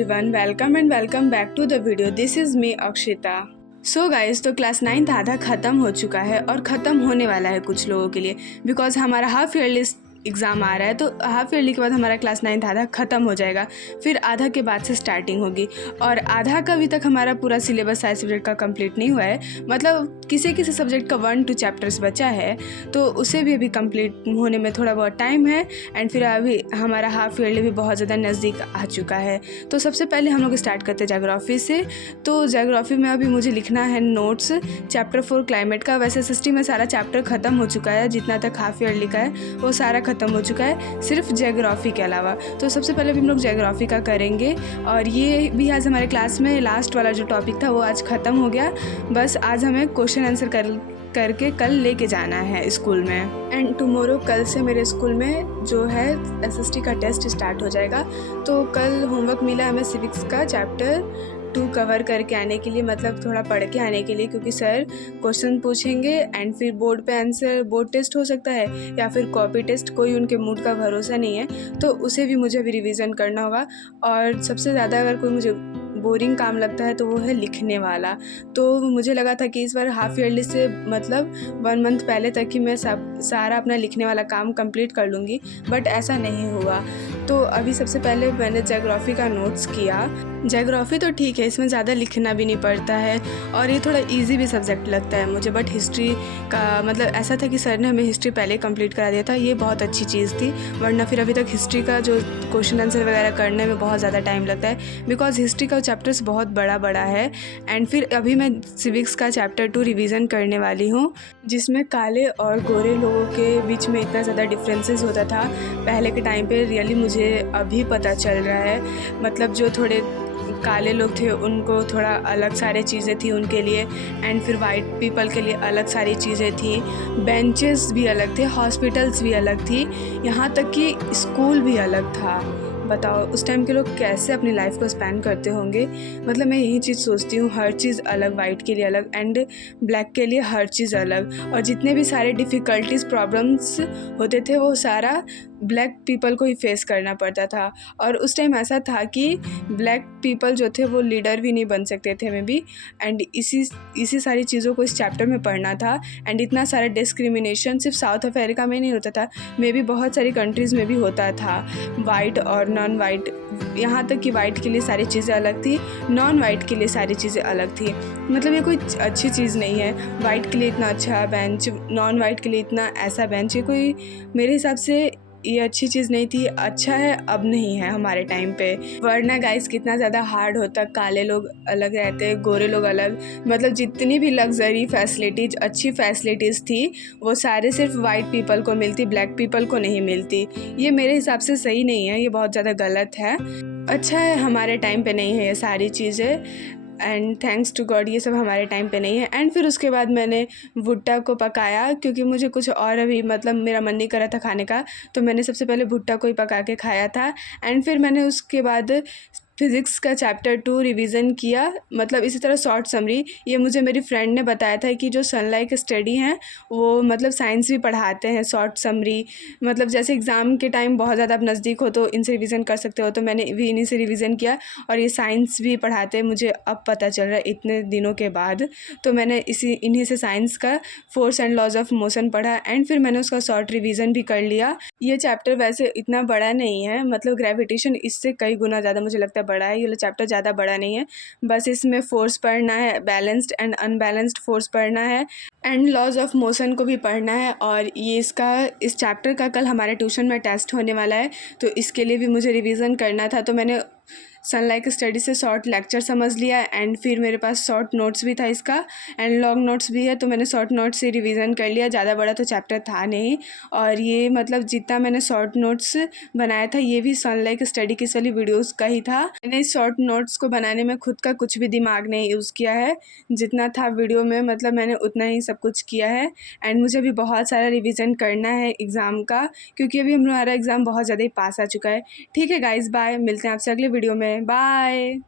everyone, welcome and welcome back to the video. This is me Akshita. So guys, तो class 9 आधा ख़त्म हो चुका है और ख़त्म होने वाला है कुछ लोगों के लिए, बिकॉज हमारा हाफ ईयरली एग्ज़ाम आ रहा है। तो हाफ ईयरली के बाद हमारा क्लास 9 आधा ख़त्म हो जाएगा, फिर आधा के बाद से स्टार्टिंग होगी। और आधा का अभी तक हमारा पूरा सिलेबस सारे सब्जेक्ट का कंप्लीट नहीं हुआ है, मतलब किसी किसी सब्जेक्ट का 1-2 चैप्टर्स बचा है, तो उसे भी अभी कंप्लीट होने में थोड़ा बहुत टाइम है। एंड फिर अभी हमारा हाफ ईयरली भी बहुत ज़्यादा नज़दीक आ चुका है। तो सबसे पहले हम लोग स्टार्ट करते हैं जोग्राफ़ी से। तो जोग्राफ़ी में अभी मुझे लिखना है नोट्स चैप्टर 4 क्लाइमेट का। वैसे एसएसटी में सारा चैप्टर ख़त्म हो चुका है, जितना तक हाफ ईयरली का है वो सारा ख़त्म हो चुका है, सिर्फ जोग्राफ़ी के अलावा। तो सबसे पहले भी हम लोग जोग्राफ़ी का करेंगे, और ये भी आज हमारे क्लास में लास्ट वाला जो टॉपिक था वो आज ख़त्म हो गया। बस आज हमें क्वेश्चन आंसर करके कल लेके जाना है स्कूल में। एंड टुमारो कल से मेरे स्कूल में जो है एसएसटी का टेस्ट स्टार्ट हो जाएगा। तो कल होमवर्क मिला हमें सिविक्स का चैप्टर 2 कवर करके आने के लिए, मतलब थोड़ा पढ़ के आने के लिए, क्योंकि सर क्वेश्चन पूछेंगे एंड फिर बोर्ड पे आंसर, बोर्ड टेस्ट हो सकता है या फिर कॉपी टेस्ट, कोई उनके मूड का भरोसा नहीं है। तो उसे भी मुझे अभी रिवीजन करना होगा। और सबसे ज़्यादा अगर कोई मुझे बोरिंग काम लगता है तो वो है लिखने वाला। तो मुझे लगा था कि इस बार हाफ ईयरली से मतलब 1 मंथ पहले तक ही मैं सारा अपना लिखने वाला काम कंप्लीट कर लूँगी, बट ऐसा नहीं हुआ। तो अभी सबसे पहले मैंने जोग्राफ़ी का नोट्स किया। जोग्राफ़ी तो ठीक है, इसमें ज़्यादा लिखना भी नहीं पड़ता है और ये थोड़ा इजी भी सब्जेक्ट लगता है मुझे। बट हिस्ट्री का मतलब ऐसा था कि सर ने हमें हिस्ट्री पहले कंप्लीट करा दिया था, ये बहुत अच्छी चीज़ थी। वरना फिर अभी तक हिस्ट्री का जो क्वेश्चन आंसर वगैरह करने में बहुत ज़्यादा टाइम लगता है, बिकॉज हिस्ट्री का चैप्टर्स बहुत बड़ा है। एंड फिर अभी मैं सिविक्स का चैप्टर 2 रिवीजन करने वाली हूँ, जिसमें काले और गोरे लोगों के बीच में इतना ज़्यादा डिफरेंसेस होता था पहले के टाइम पे, रियली मुझे अभी पता चल रहा है। मतलब जो थोड़े काले लोग थे उनको थोड़ा अलग सारी चीज़ें थी उनके लिए, एंड फिर वाइट पीपल के लिए अलग सारी चीज़ें थी। बेंचेस भी अलग थे, हॉस्पिटल्स भी अलग थी, यहाँ तक कि स्कूल भी अलग था। बताओ उस टाइम के लोग कैसे अपनी लाइफ को स्पेंड करते होंगे। मतलब मैं यही चीज़ सोचती हूँ, हर चीज़ अलग, वाइट के लिए अलग एंड ब्लैक के लिए हर चीज़ अलग। और जितने भी सारे डिफ़िकल्टीज़ प्रॉब्लम्स होते थे वो सारा ब्लैक पीपल को ही फेस करना पड़ता था। और उस टाइम ऐसा था कि ब्लैक पीपल जो थे वो लीडर भी नहीं बन सकते थे मे बी। एंड इसी सारी चीज़ों को इस चैप्टर में पढ़ना था। एंड इतना सारा डिस्क्रिमिनेशन सिर्फ साउथ अफ्रीका में नहीं होता था, मे बी बहुत सारी कंट्रीज़ में भी होता था, वाइट और नॉन वाइट। यहाँ तक कि वाइट के लिए सारी चीज़ें अलग थी, नॉन वाइट के लिए सारी चीज़ें अलग थी। मतलब ये कोई अच्छी चीज़ नहीं है, वाइट के लिए इतना अच्छा बेंच, नॉन वाइट के लिए इतना ऐसा बेंच, ये कोई मेरे हिसाब से ये अच्छी चीज़ नहीं थी। अच्छा है अब नहीं है हमारे टाइम पे, वरना गाइस कितना ज़्यादा हार्ड होता। काले लोग अलग रहते, गोरे लोग अलग, मतलब जितनी भी लग्जरी फैसिलिटीज़, अच्छी फैसिलिटीज़ थी वो सारे सिर्फ वाइट पीपल को मिलती, ब्लैक पीपल को नहीं मिलती। ये मेरे हिसाब से सही नहीं है, ये बहुत ज़्यादा गलत है। अच्छा है हमारे टाइम पे नहीं है ये सारी चीज़ें, एंड थैंक्स टू गॉड ये सब हमारे टाइम पे नहीं है। एंड फिर उसके बाद मैंने भुट्टा को पकाया, क्योंकि मुझे कुछ और अभी मतलब मेरा मन नहीं कर रहा था खाने का, तो मैंने सबसे पहले भुट्टा को ही पका के खाया था। एंड फिर मैंने उसके बाद फिज़िक्स का चैप्टर 2 रिवीजन किया, मतलब इसी तरह शॉर्ट समरी। ये मुझे मेरी फ्रेंड ने बताया था कि जो सनलाइट स्टडी हैं वो मतलब साइंस भी पढ़ाते हैं शॉर्ट समरी, मतलब जैसे एग्ज़ाम के टाइम बहुत ज़्यादा आप नज़दीक हो तो इनसे रिवीजन कर सकते हो। तो मैंने भी इन्हीं से रिवीजन किया, और ये साइंस भी पढ़ाते हैं, मुझे अब पता चल रहा है इतने दिनों के बाद। तो मैंने इन्हीं से साइंस का force and laws of motion पढ़ा, एंड फिर मैंने उसका शॉर्ट रिवीजन भी कर लिया। ये चैप्टर वैसे इतना बड़ा नहीं है, मतलब ग्रेविटेशन इससे कई गुना ज़्यादा मुझे लगता है बड़ा है। ये चैप्टर ज़्यादा बड़ा नहीं है, बस इसमें फोर्स पढ़ना है, बैलेंस्ड एंड अनबैलेंस्ड फोर्स पढ़ना है, एंड लॉज ऑफ मोशन को भी पढ़ना है। और ये इस चैप्टर का कल हमारे ट्यूशन में टेस्ट होने वाला है, तो इसके लिए भी मुझे रिवीजन करना था। तो मैंने सनलाइट स्टडी से शॉर्ट लेक्चर समझ लिया, एंड फिर मेरे पास शॉर्ट नोट्स भी था इसका, एंड लॉन्ग नोट्स भी है, तो मैंने शॉर्ट नोट्स से रिवीजन कर लिया। ज़्यादा बड़ा तो चैप्टर था नहीं, और ये मतलब जितना मैंने शॉर्ट नोट्स बनाया था ये भी सनलाइट स्टडी की वाली वीडियोस का ही था। मैंने इस शॉर्ट नोट्स को बनाने में खुद का कुछ भी दिमाग नहीं यूज़ किया है, जितना था वीडियो में मतलब मैंने उतना ही सब कुछ किया है। एंड मुझे भी बहुत सारा रिवीजन करना है एग्ज़ाम का, क्योंकि अभी हमारा एग्ज़ाम बहुत ज़्यादा ही पास आ चुका है। ठीक है गाइज़, बाय, मिलते हैं आपसे अगले वीडियो में, बाय।